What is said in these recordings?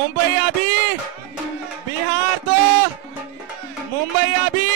मुंबई अभी, बिहार तो मुंबई अभी।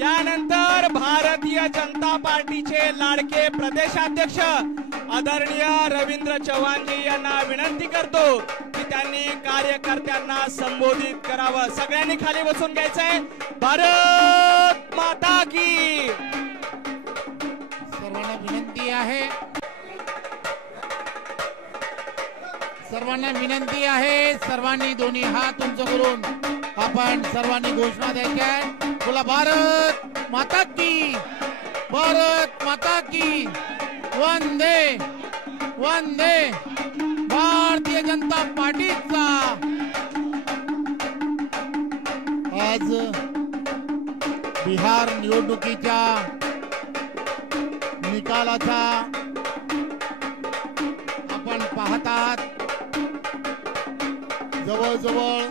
यानंतर भारतीय जनता पार्टीचे लाडके प्रदेशाध्यक्ष आदरणीय रवींद्र चव्हाणजी यांना विनंती करतो की त्यांनी कार्यकर्त्यांना संबोधित करावं। सगळ्यांनी खाली बसून घ्यायचंय। भारत माता की। सर्वांना विनंती आहे, सर्वांनी दोन्ही हात उंच करून आपण सर्वांनी घोषणा द्यायची आहे। बोला भारत माता की, भारत माता की। वंदे वंदे भारतीय जनता पार्टीचा। आज बिहार निवडणुकीच्या निकालाचा आपण पाहतात। जवळजवळ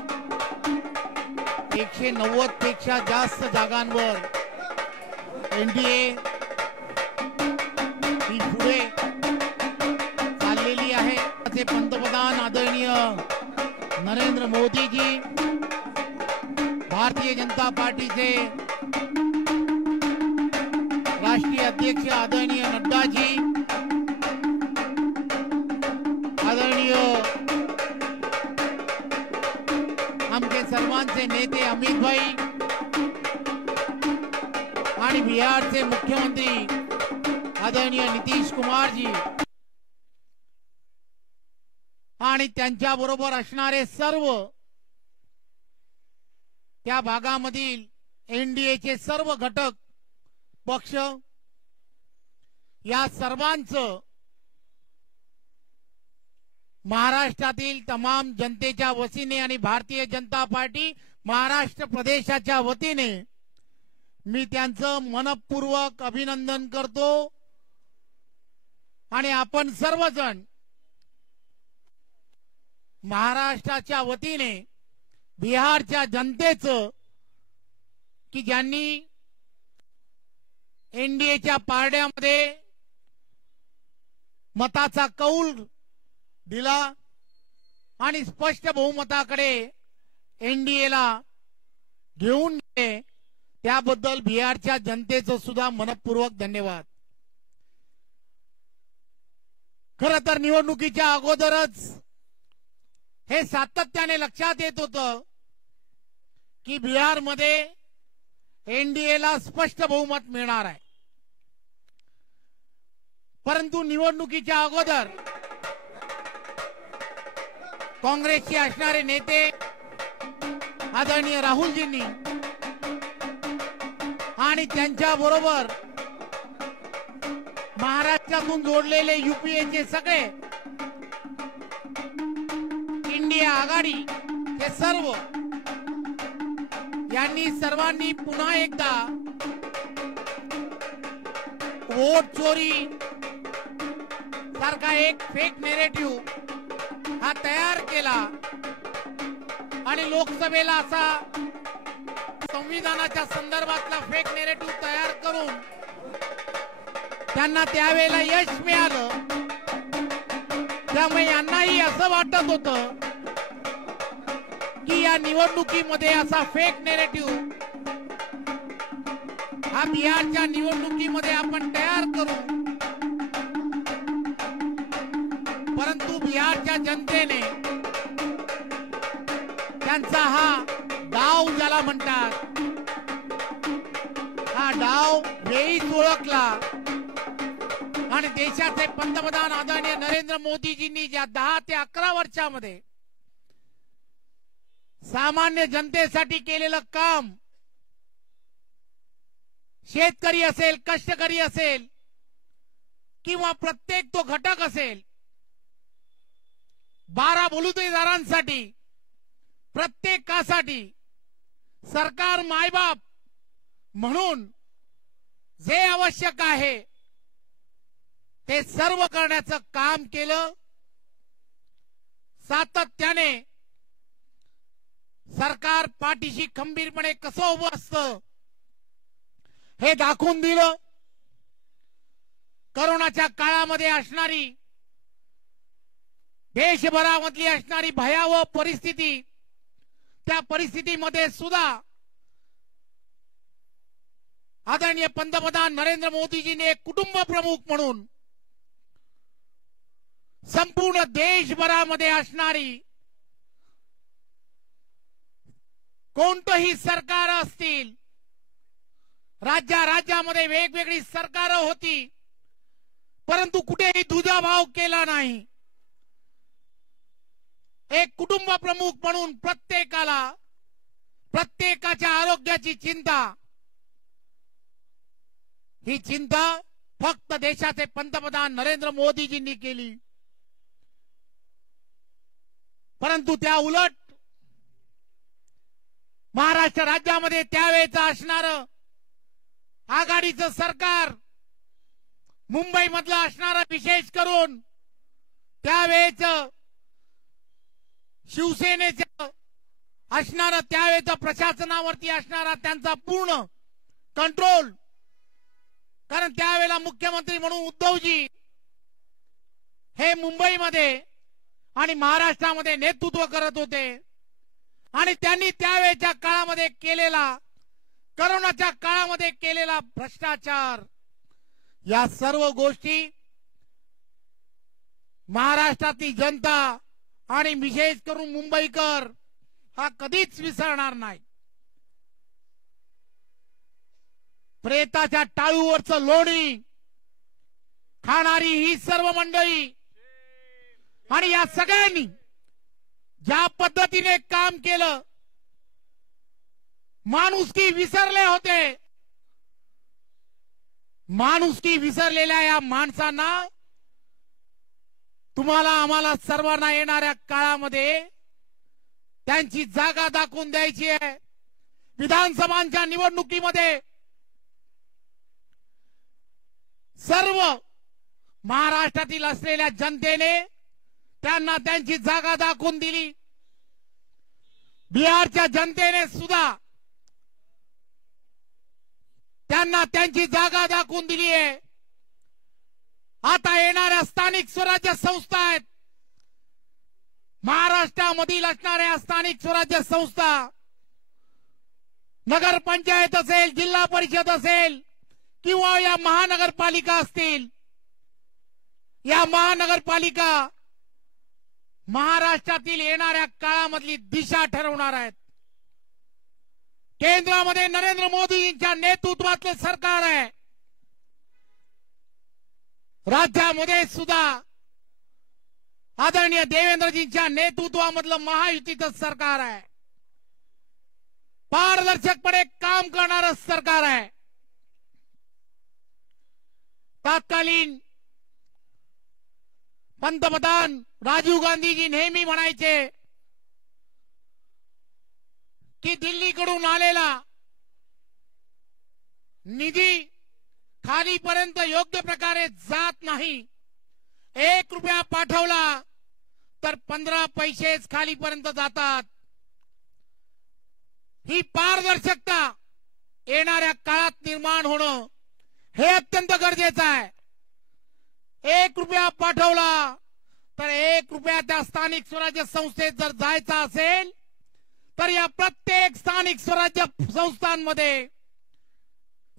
190 पेक्षा जास्त जागांवर एनडीए ही पुढे चाललेली आहे। पंतप्रधान आदरणीय नरेंद्र मोदीजी, भारतीय जनता पार्टीचे राष्ट्रीय अध्यक्ष आदरणीय नड्डाजी, आदरणीय आमचे सर्वांचे नेते अमित भाई आणि बिहारचे मुख्यमंत्री आदरणीय नितीश कुमार जी आणि त्यांच्या बरोबर असणारे सर्व त्या भागामधील एनडीएचे सर्व घटक पक्ष, या सर्वांचं महाराष्ट्रातील तमाम जनतेच्या वतीने आणि भारतीय जनता पार्टी महाराष्ट्र प्रदेशाच्या वतीने मी त्यांचं मनपूर्वक अभिनंदन करतो। आणि आपण सर्वजण महाराष्ट्राच्या वतीने बिहारच्या जनतेचं, की ज्यांनी एनडीएच्या पारड्यामध्ये मताचा कौल दिला आणि स्पष्ट बहुमताकडे एनडीएला घेऊन गेले, त्याबद्दल बिहारच्या जनतेचं सुद्धा मनपूर्वक धन्यवाद। खरं तर निवडणुकीच्या अगोदरच हे सातत्याने लक्षात येत होतं की बिहारमध्ये एनडीएला स्पष्ट बहुमत मिळणार आहे। परंतु निवडणुकीच्या अगोदर काँग्रेसचे असणारे नेते आदरणीय राहुलजींनी आणि त्यांच्या बरोबर महाराष्ट्रातून जोडलेले यूपीएचे सगळे इंडिया आघाडी हे सर्व यांनी सर्वांनी पुन्हा एकदा वोट चोरी सारखा एक फेक नेरेटिव्ह हा तयार केला आणि लोकसभेला असा संविधानाच्या संदर्भातला फेक नेरेटिव्ह तयार करून त्यांना त्यावेळेला यश मिळालं। त्यामुळे यांनाही असं वाटत होतं की या निवडणुकीमध्ये असा फेक नेरेटिव्ह हा बिहारच्या निवडणुकीमध्ये आपण तयार करू। परंतु बिहारच्या जनतेने त्यांचा हा डाव ज्याला म्हणतात, हा डाव वेळीच ओळखला आणि देशाचे पंतप्रधान आदरणीय नरेंद्र मोदीजींनी ज्या 10 ते 11 वर्षामध्ये सामान्य जनतेसाठी केलेलं काम, शेतकरी असेल, कष्टकरी असेल किंवा प्रत्येक तो घटक असेल, 12 बलुतेदारांसाठी, प्रत्येकासाठी सरकार मायबाप म्हणून जे आवश्यक आहे ते सर्व करण्याचं काम केलं। सातत्याने सरकार पाठीशी खंबीरपणे कसं उभं असतं हे दाखवून दिलं। कोरोनाच्या काळामध्ये असणारी देशभरामधली असणारी भयावह परिस्थिती, त्या परिस्थितीमध्ये सुद्धा आदरणीय पंतप्रधान नरेंद्र मोदीजींनी एक कुटुंब प्रमुख म्हणून संपूर्ण देशभरामध्ये असणारी कोणतंही सरकार असतील, राज्यामध्ये वेगवेगळी सरकार होती, परंतु कुठेही दुजाभाव केला नाही. एक कुटुंब प्रमुख म्हणून प्रत्येकाच्या आरोग्याची चिंता, ही चिंता फक्त देशाचे पंतप्रधान नरेंद्र मोदीजींनी केली. परंतु त्या उलट महाराष्ट्र राज्यामध्ये त्यावेळेचं असणारं आघाडीचं सरकार, मुंबई मधलं असणारं विशेष करून त्यावेळेचं शिवसेनेचं असणारं त्यावेळेचं प्रशासनावरती असणारा त्यांचा पूर्ण कंट्रोल, कारण त्यावेळेला मुख्यमंत्री म्हणून उद्धवजी हे मुंबईमध्ये आणि महाराष्ट्रामध्ये नेतृत्व करत होते आणि त्यांनी त्यावेळेच्या काळामध्ये केलेला, करोनाच्या काळामध्ये केलेला भ्रष्टाचार, या सर्व गोष्टी महाराष्ट्रातली जनता आणि विशेष करून मुंबईकर हा कधीच विसरणार नाही. प्रेताच्या टाळूवरचं लोणी खाणारी ही सर्व मंडळी आणि या सगळ्यांनी ज्या पद्धतीने काम केलं, माणुसकी विसरले होते. माणुसकी विसरलेल्या या माणसांना तुम्हाला आम्हाला सर्वांना येणाऱ्या काळामध्ये त्यांची जागा दाखवून द्यायची आहे. विधानसभांच्या निवडणुकीमध्ये सर्व महाराष्ट्रातील असलेल्या जनतेने त्यांना त्यांची जागा दाखवून दिली. बिहारच्या जनतेने सुद्धा त्यांना त्यांची जागा दाखवून दिली आहे. आता येणाऱ्या स्थानिक स्वराज्य संस्था आहेत, महाराष्ट्रामधील असणाऱ्या स्थानिक स्वराज्य संस्था, नगरपंचायत असेल, जिल्हा परिषद असेल किंवा या महानगरपालिका असतील, या महानगरपालिका महाराष्ट्रातील येणाऱ्या काळामधली दिशा ठरवणार आहेत. केंद्रामध्ये नरेंद्र मोदींच्या नेतृत्वातले सरकार आहे, राज्यामध्ये सुद्धा आदरणीय देवेंद्रजींच्या नेतृत्वामधलं महायुतीचं सरकार आहे. पारदर्शकपणे काम करणारं सरकार आहे. तत्कालीन पंतप्रधान राजीव गांधीजी नेहमी म्हणायचे की दिल्लीकडून आलेला निधी खालीपर्यंत योग्य प्रकारे जात नाही. 1 रुपया पाठवला तर 15 पैसेच खालीपर्यंत जातात. ही पारदर्शकता येणाऱ्या काळात निर्माण होणं हे अत्यंत गरजेचं आहे. 1 रुपया पाठवला तर 1 रुपया त्या स्थानिक स्वराज्य संस्थेत जर जायचा असेल तर या प्रत्येक स्थानिक स्वराज्य संस्थांमध्ये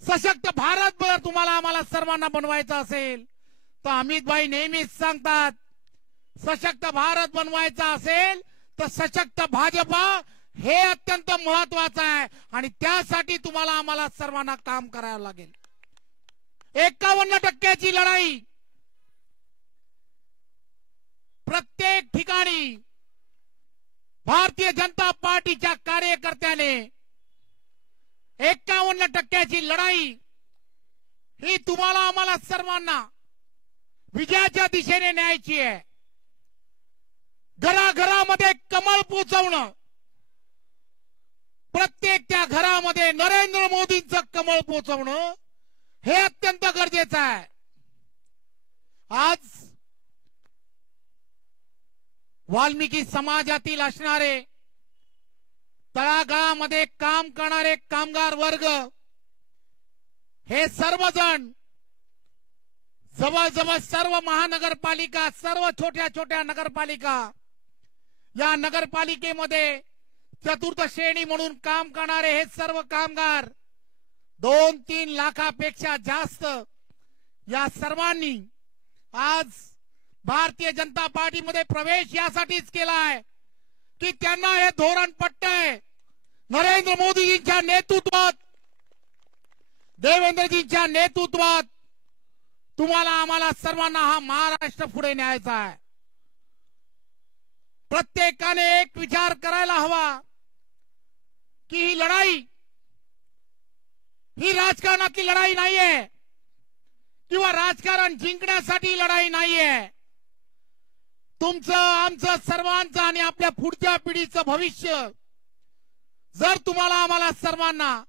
सशक्त भारत जर तुम्हाला आम्हाला सर्वांना बनवायचा असेल तर अमितभाई नेहमीच सांगतात, सशक्त भारत बनवायचा असेल तर सशक्त भाजपा हे अत्यंत महत्वाचं आहे आणि त्यासाठी तुम्हाला आम्हाला सर्वांना काम करावं लागेल. 51% लढाई प्रत्येक ठिकाणी भारतीय जनता पार्टीच्या कार्यकर्त्याने 51% लढाई ही तुम्हाला आम्हाला सर्वांना विजयाच्या दिशेने न्यायची आहे. घराघरामध्ये कमळ पोचवणं, प्रत्येक त्या घरामध्ये नरेंद्र मोदींचं कमळ पोचवणं हे अत्यंत गरजेचं आहे. आज वाल्मिकी समाजातील असणारे तळागाळामध्ये काम करणारे कामगार वर्ग हे सर्वजण जवळजवळ सर्व महानगरपालिका, सर्व छोट्या छोट्या नगरपालिका, या नगरपालिकेमध्ये चतुर्थ श्रेणी म्हणून काम करणारे हे सर्व कामगार 2-3 लाखापेक्षा जास्त या सर्वांनी आज भारतीय जनता पार्टीमध्ये प्रवेश यासाठीच केलाय की त्यांना हे धोरण पटतंय. नरेंद्र मोदीजींच्या नेतृत्वात, देवेंद्रजींच्या नेतृत्वात तुम्हाला आम्हाला सर्वांना हा महाराष्ट्र पुढे न्यायचा आहे. प्रत्येकाने एक विचार करायला हवा की ही लढाई ही राजकारणातली लढाई नाहीये किंवा राजकारण जिंकण्यासाठी लढाई नाहीये. तुमचं, आमचं, सर्वांचं आणि आपल्या पुढच्या पिढीचं भविष्य जर तुम्हाला आम्हाला सर्वांना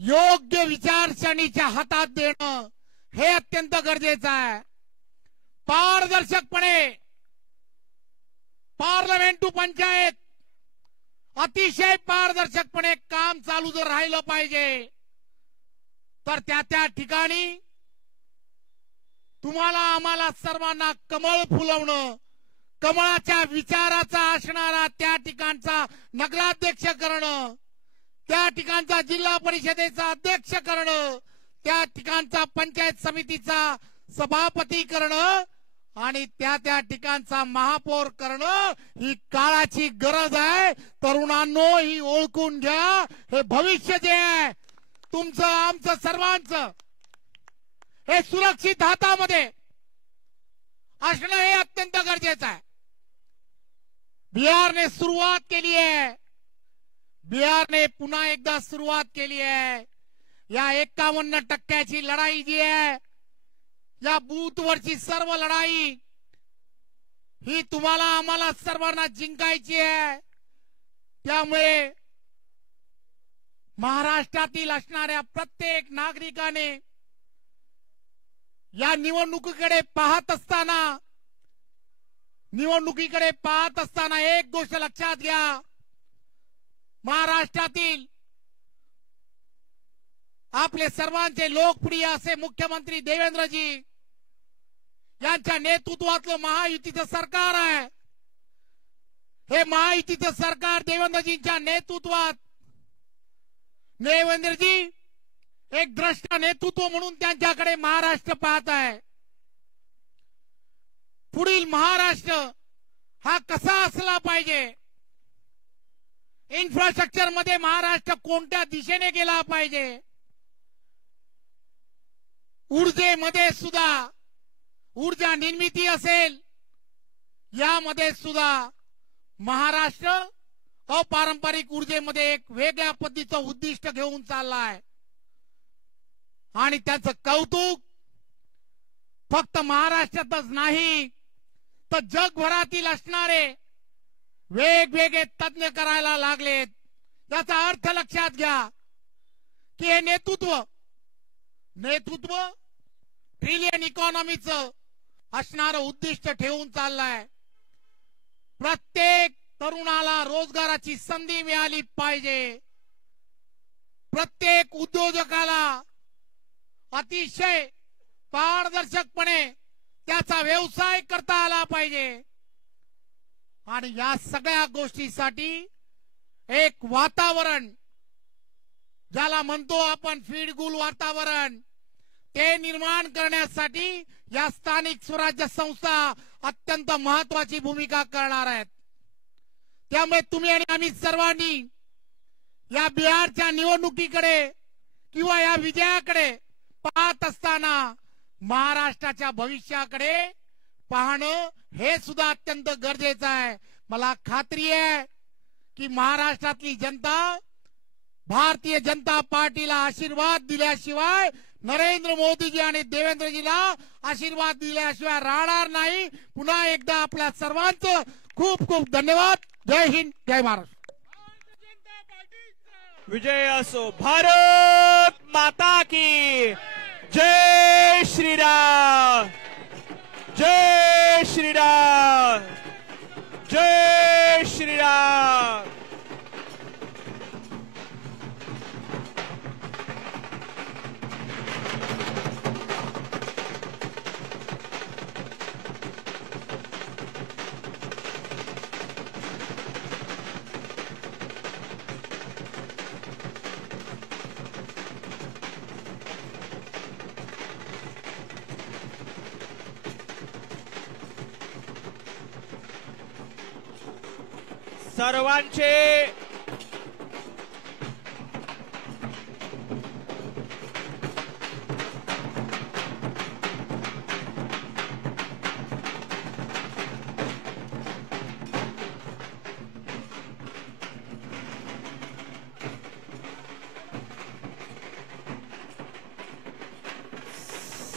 योग्य विचारसरणीच्या हातात देणं हे अत्यंत गरजेचं आहे. पारदर्शकपणे पार्लमेंट टू पंचायत अतिशय पारदर्शकपणे काम चालू जर राहिलं पाहिजे तर त्या ठिकाणी तुम्हाला आम्हाला सर्वांना कमळ फुलवणं, कमळाच्या विचाराचा असणारा त्या ठिकाणचा नगराध्यक्ष करणं, त्या ठिकाणचा जिल्हा परिषदेचा अध्यक्ष करणं, त्या ठिकाणचा पंचायत समितीचा सभापती करणं आणि त्या ठिकाणचा महापौर करणं ही काळाची गरज आहे. तरुणांनो, ही ओळखून घ्या. हे भविष्य जे आहे तुमचं, आमचं, सर्वांचं, हे सुरक्षित हातामध्ये असणं हे अत्यंत गरजेचं आहे. बिहारने सुरुवात केली आहे. बिहारने पुन्हा एकदा सुरुवात केली आहे. या 51% लढाई जी आहे, या बूथवरची सर्व लढाई ही तुम्हाला आम्हाला सर्वांना जिंकायची आहे. त्यामुळे महाराष्ट्रातील असणाऱ्या प्रत्येक नागरिकाने या निवडणुकीकडे पाहत असताना एक गोष्ट लक्षात घ्या. महाराष्ट्रातील आपले सर्वांचे लोकप्रिय असे मुख्यमंत्री देवेंद्रजी यांच्या नेतृत्वातलं महायुतीचं सरकार आहे. हे महायुतीचं सरकार देवेंद्रजींच्या नेतृत्वात, देवेंद्रजी एक द्रष्टा नेतृत्व म्हणून त्यांच्याकडे महाराष्ट्र पाहत आहे. पुढील महाराष्ट्र हा कसा असला पाहिजे, इन्फ्रास्ट्रक्चर मध्ये महाराष्ट्र कोणत्या दिशेने गेला पाहिजे, ऊर्जेमध्ये सुद्धा, ऊर्जा निर्मिती असेल यामध्ये सुद्धा महाराष्ट्र अपारंपरिक ऊर्जेमध्ये एक वेगळ्या पद्धतीचं उद्दिष्ट घेऊन चाललाय. आणि त्याचं कौतुक फक्त महाराष्ट्रातच नाही तर जगभरातील असणारे वेगवेगळे तज्ञ करायला लागलेत. याचा अर्थ लक्षात घ्या की हे नेतृत्व ट्रिलियन इकॉनॉमीचं असणारं उद्दिष्ट ठेवून चाललाय. प्रत्येक तरुणाला रोजगाराची संधी मिळाली पाहिजे. प्रत्येक उद्योजकाला अतिशय पारदर्शकपणे त्याचा व्यवसाय करता आला पाहिजे. आणि या सगळ्या गोष्टीसाठी एक वातावरण, ज्याला म्हणतो आपण फीडगुल वातावरण, ते निर्माण करण्यासाठी या स्थानिक स्वराज्य संस्था अत्यंत महत्वाची भूमिका करणार आहेत. त्यामुळे तुम्ही आणि आम्ही सर्वांनी या बिहारच्या निवडणुकीकडे किंवा या विजयाकडे पाहत असताना महाराष्ट्राच्या भविष्याकडे पाहणं हे सुद्धा अत्यंत गरजेचं आहे. मला खात्री आहे की महाराष्ट्रातली जनता भारतीय जनता पार्टीला आशीर्वाद दिल्याशिवाय, नरेंद्र मोदीजी आणि देवेंद्रजीला आशीर्वाद दिल्याशिवाय राहणार नाही. पुन्हा एकदा आपल्या सर्वांचं खूप खूप धन्यवाद. जय हिंद, जय महाराष्ट्र. विजय असो. भारत माता की जय श्रीराम, जय श्रीराम, जय श्रीराम.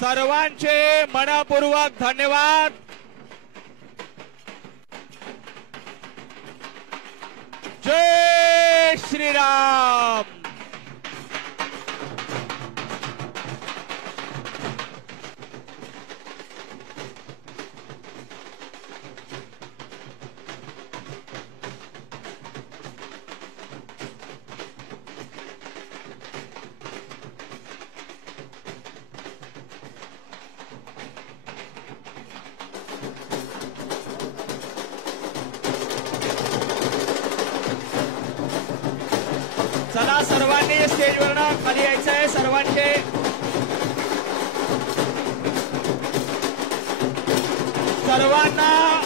सर्वांचे मनपूर्वक धन्यवाद। जय श्री राम। चला सर्वांनी स्टेजवर खाली यायचं आहे। सर्वांना